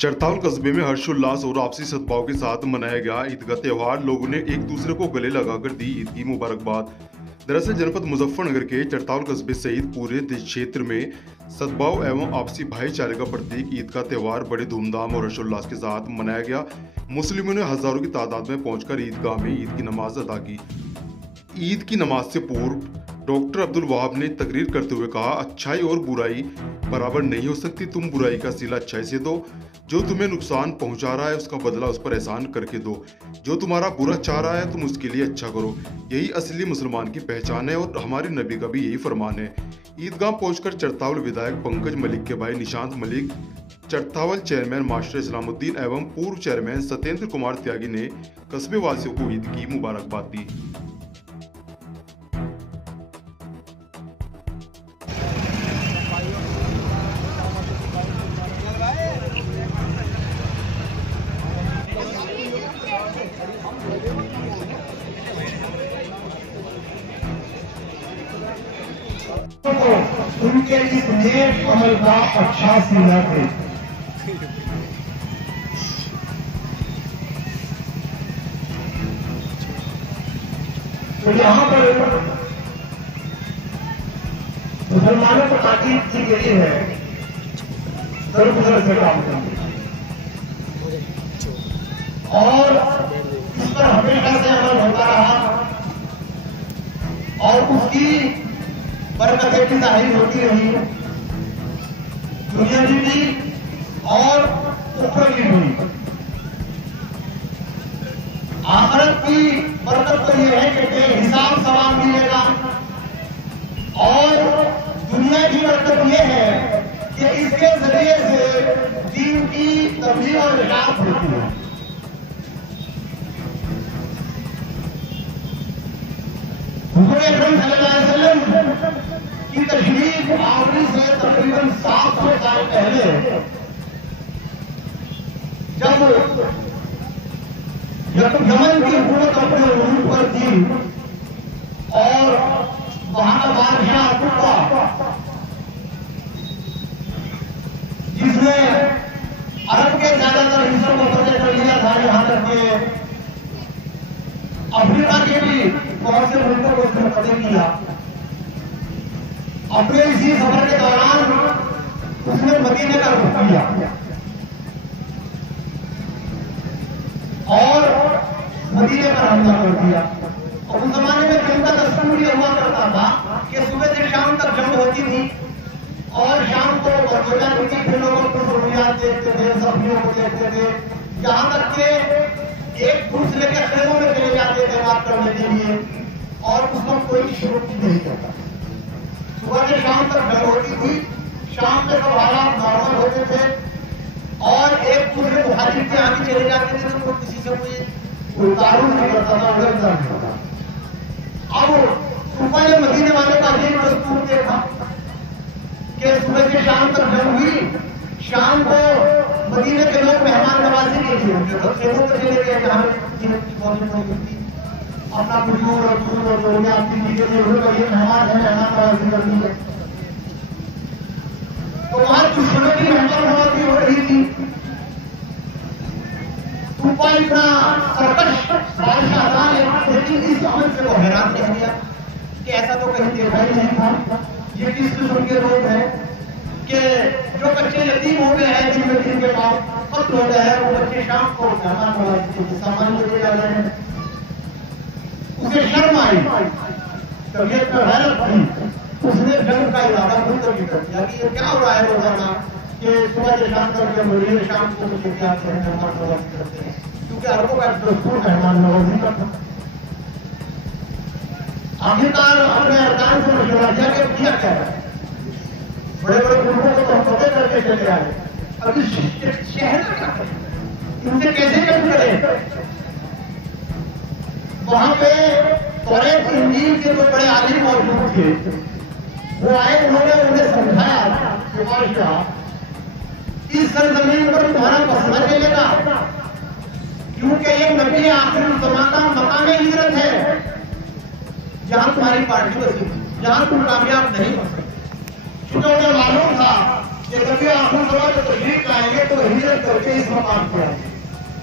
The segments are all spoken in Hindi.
चरताल कस्बे में हर्षोल्लास और आपसी सद्भाव के साथ मनाया गया ईद का त्योहार। लोगों ने एक दूसरे को गले लगाकर दी ईद की मुबारकबाद। दरअसल जनपद मुजफ्फरनगर के चरताल कस्बे सहित पूरे क्षेत्र में सद्भाव एवं आपसी भाईचारे का प्रतीक ईद का त्योहार बड़े धूमधाम और हर्षोल्लास के साथ मनाया गया। मुस्लिमों ने हजारों की तादाद में पहुंचकर ईदगाह में ईद की नमाज अदा की। ईद की नमाज से पूर्व डॉक्टर अब्दुल वहाब ने तकरीर करते हुए कहा, अच्छाई और बुराई बराबर नहीं हो सकती। तुम बुराई का सिला अच्छाई से दो। जो तुम्हें नुकसान पहुंचा रहा है उसका बदला उस पर एहसान करके दो। जो तुम्हारा बुरा चाह रहा है तुम उसके लिए अच्छा करो। यही असली मुसलमान की पहचान है और हमारे नबी का भी यही फरमान है। ईदगाह पहुंचकर चरतावल विधायक पंकज मलिक के भाई निशांत मलिक, चरतावल चेयरमैन मास्टर इस्लामुद्दीन एवं पूर्व चेयरमैन सत्येंद्र कुमार त्यागी ने कस्बे वासियों को ईद की मुबारकबाद दी। उनके इस नेक अमल का अच्छा सिला थे। तो यहाँ पर मुसलमानों को ताकीद की गई है सर्वधर्म से काम करने और इस पर हमेशा से अमल होता रहा और उसकी बरकतें भी जाहिर होती रही, दुनिया की भी और ऊपर की भी। आखिरत की बरकत तो यह है कि बेहिसाब सवाब मिलेगा और दुनिया की बरकत यह है कि इसके जरिए से दीन की तब्लीग और इशाअत होती है। हुज़ूर अकरम सल्लल्लाहु अलैहि वसल्लम की तशरीफ आवरी से तकरीबन 700 साल पहले जब यमन की हुकूमत अपने उरूज पर थी और वहां का बादशाह कुब्बा, जिसने अरब के ज्यादातर हिस्सों को फतेह कर लिया था, यहां तक के अफ्रीका के भी बहुत से मुल्कों को उसने फतेह किया। अपने इसी सफर के दौरान उसने मदीने का रुख किया और मदीने पर हमला कर दिया। और उस जमाने में जंग का दस्तूर यह हुआ करता था कि सुबह से शाम तक जंग होती थी और शाम को बरगोजा होती, फिर लोग रुपयात देखते थे, सब्जियों को देखते थे, यहां तक के एक दूसरे के खेलों में चले जाते थे बात करने के लिए और उसको कोई शुरू नहीं करता। सुबह से शाम तक जंग होती थी, शाम में सब हालात नॉर्मल होते थे और एक दूसरे को हाजिर के आगे चले जाते थे, तो किसी से कोई तारुफ नहीं करता था, उधर नहीं होता। अब सुबह ने मदीने वाले का यही दस्तूर देखा कि सुबह से शाम तक जंग हुई, शाम को मदीने के लोग मेहमान नवाजी के लिए उनके तो खेतों पर चले गए जहां थी अपना बुजुर्ग और दूध और लोग आपकी चीजें ये मेहमान है, मेहमान नवाजी करनी है। तो वहां दुश्मनों की मेहमान नवाजी हो रही थी। कुब्बा इतना सरकश बादशाह था, लेकिन इस अमल से वो हैरान रह गया कि ऐसा तो कहीं देखा ही नहीं था। ये किस किस्म के लोग हैं कि जो बच्चे यतीम हो गए हैं, जिनके पास कत्ल हो गया है, वो बच्चे शाम को मेहमान नवाजी के सामान लेके जा रहे हैं। उसे शर्म आई, तबीयत में हैरत थी, उसने जंग का इरादा खुद कर दिया कि ये क्या हो रहा है रोजाना कि सुबह से शाम तक जब हो रही है, शाम को मुझे क्या मेहमान नवाजी करते हैं, क्योंकि अरबों का दस्तूर मेहमान नवाजी का था। आखिरकार अपने अरकान से मशवरा किया कि किया क्या है, बड़े बड़े मुल्कों को तो हम फतेह करके चले आए, अब इस शहर का क्या करें, इनसे कैसे जंग करें। वहां पे तौरेत इंजील के जो बड़े आलिम मौजूद थे, वो आए, उन्होंने उन्हें समझाया कि बादशाह इस सरजमीन पर तुम्हारा मसला चलेगा, क्योंकि ये नबी आखिर ज़माना मकाम हिजरत है, जहां तुम्हारी पार्टी बसी, जहां तुम कामयाब नहीं हो सकते। क्योंकि उन्हें मालूम था कि कभी आखिर समय तो तशरीफ लाएंगे तो हिजरत करके इस मकाम पे आएंगे।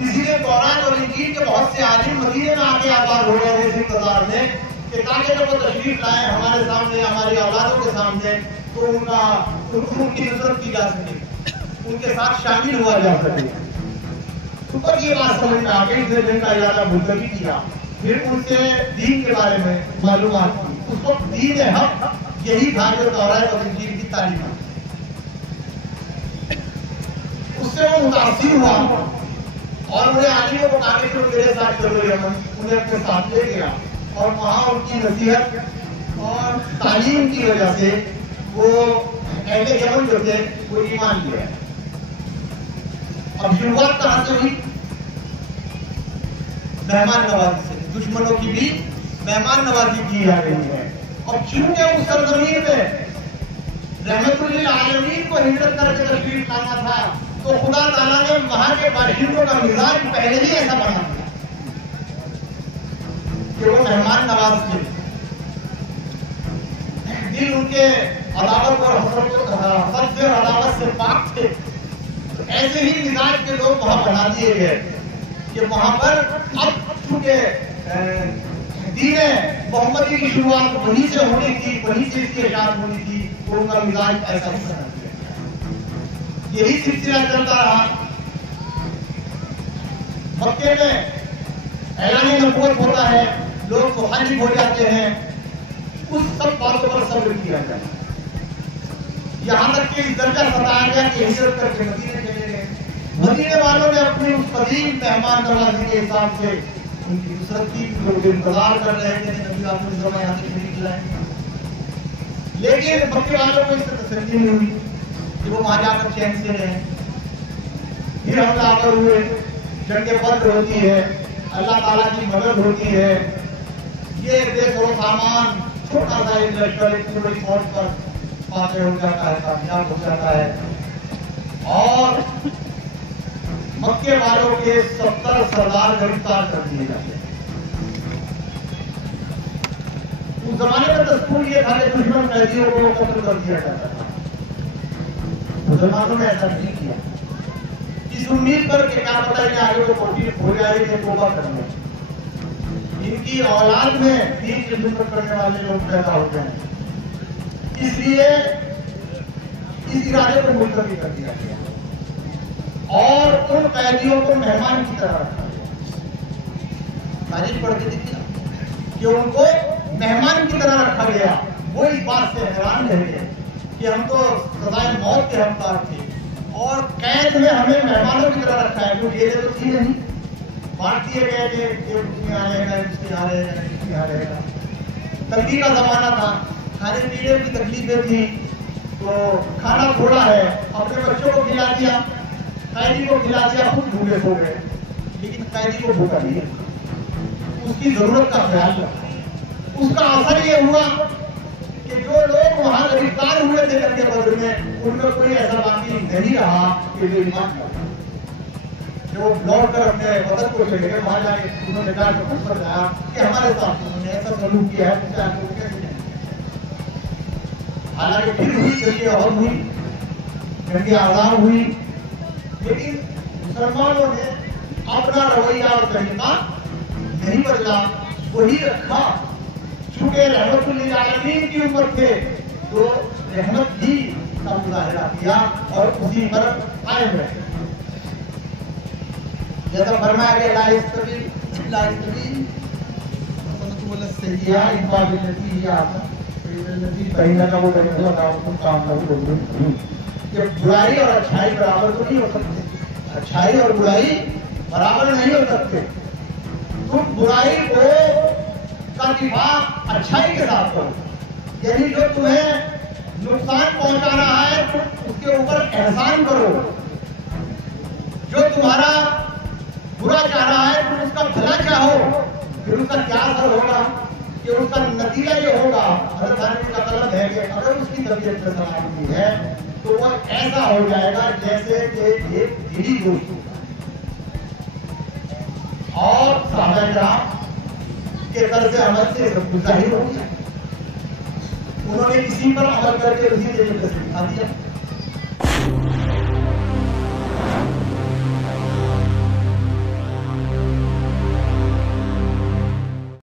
इसीलिए कुरान और इंजील के बहुत से आलिम मदीने में आके आबाद हो रहे थे इस इंतजार में कि ताकि जब वो तशरीफ लाए हमारे सामने, हमारी औलादों के सामने, तो उनकी नुसरत की जा सके, उनके साथ शामिल हुआ जा सके। ऊपर ये बात समझ में आ गई, फिर जिनका इरादा मुलतवी किया, फिर उनसे दीन के बारे में मालूमात की। उस वक्त दीन हक यही था जो तौरात और इंजील की तालीम थी। उससे वो मुतासिर हुआ और उन्हें आलिमों को कहा कि मेरे साथ चलो यमन, उन्हें अपने साथ ले गया और वहां उनकी नसीहत और तालीम की वजह से वो अहले यमन जो थे वो ईमान लिया। अब शुरुआत कहां से हुई? मेहमान नवाजी से। दुश्मनों की भी मेहमान नवाजी की जा रही है। और चूंकि उस सरजमीन में रहमतुल्लिल आलमीन को हिजरत करके तशरीफ लाना था, तो खुदा ताला ने वहां के बाशिंदों का मिजाज पहले ही ऐसा बना दिया कि वो मेहमान नवाज थे। दिल उनके अदावत और हसद से और अदावत से पाक थे। तो ऐसे ही मिजाज के लोग वहां बना दिए गए कि वहां पर अब चूंकि दीने मोहम्मदी की शुरुआत वहीं से होनी थी, वहीं से इसकी इजाजत होनी थी, तो उनका मिजाज ऐसा ही बना दिया। यही सिलसिला चलता रहा। मक्के में ऐलान नबूवत होता है, लोग मुखालिफ हो जाते हैं, उस सब बातों पर सब्र किया जाए। यहां तक कि इस दर्जा सताया गया कि हिजरत करके मदीने चले गए। मदीने वालों ने अपनी उस कदीम मेहमान नवाजी के हिसाब से उनकी नुसरत की, लोग इंतजार कर रहे थे नबी आखिरी समय यहां से शरीक लाएंगे। लेकिन मक्के वालों को इससे तसल्ली नहीं हुई कि वो वहां जाकर चैन से रहे। फिर हमलावर हुए, जंगे बद्र होती है, अल्लाह ताला की मदद होती है। ये देखो सामान छोटा सा एक लश्कर एक पूरी फौज पर फाते हो जाता है, कामयाब हो जाता है और मक्के वालों के 70 सरदार गिरफ्तार कर दिए जाते हैं। उस जमाने में दस्तूर ये था कि दुश्मन कैदियों को कत्ल कर दिया जाता था। मुसलमानों ने ऐसा नहीं किया, इस उम्मीद पर कि क्या पता है कि आगे वो तौहीद हो जाएगी, तौबा करने इनकी औलाद में दीन की खिदमत करने वाले लोग पैदा हो जाए। इसलिए इस इरादे को मुलतवी कर दिया गया और उन कैदियों को मेहमान की तरह रखा गया। तारीफ पढ़ के देखिए कि उनको मेहमान की तरह रखा गया। वो इस बात से हैरान रह गए कि हम तो सजाए मौत के हकदार थे और कैद में हमें मेहमानों की तरह रखा है। कुछ ये तो थी नहीं, बांट दिए गए थे, उसके यहाँ रहेगा, उसके यहाँ रहेगा, उसके यहाँ रहेगा। तंगी का जमाना था, खाने पीने की तकलीफें थी, तो खाना थोड़ा है, अपने बच्चों को खिला दिया, कैदी को खिला दिया, खुद भूखे सो गए, लेकिन कैदी को भूखा नहीं, उसकी जरूरत का ख्याल रखा। उसका असर ये हुआ कि जो लोग वहां गिरफ्तार हुए थे जंगे बद्र में, उनमें कोई ऐसा बाकी नहीं रहा कि जो ईमान कर जो लौट कर अपने वतन को चले गए। वहां जाके उन्होंने कहा कि हमारे साथ उन्होंने ऐसा सलूक किया है, उससे आपको कैसे जाए। हालांकि फिर हुई जंगे और हुई, जंगे आज़ाद हुई, लेकिन मुसलमानों ने अपना रवैया और तरीका नहीं बदला, वही रखा। चूंकि रहमतुल्लिल आलमीन की उम्मत थे तो रहमत ही का मुजाहिरा किया और उसी पर कायम रहे। जैसा फरमाया गया बुराई और अच्छाई बराबर तो नहीं हो सकते, अच्छाई और बुराई बराबर नहीं हो सकते। तुम बुराई को का दिफा अच्छाई के साथ करो, यानी जो तुम्हें नुकसान पहुंचा रहा है तुम उसके ऊपर एहसान करो, जो तुम्हारा बुरा चाह रहा है तुम उसका भला चाहो। फिर उसका क्या असर होगा कि उसका नतीजा ये होगा, अगर धार्मिक का गलत है कि अगर उसकी तबीयत में सलामती है तो वह ऐसा हो जाएगा जैसे कि एक ढीली गोश्त और साहब के तरह से अमल से सब कुछ जाहिर हो गया। उन्होंने इसी पर अमल करके उसी तरीके से सिखा दिया।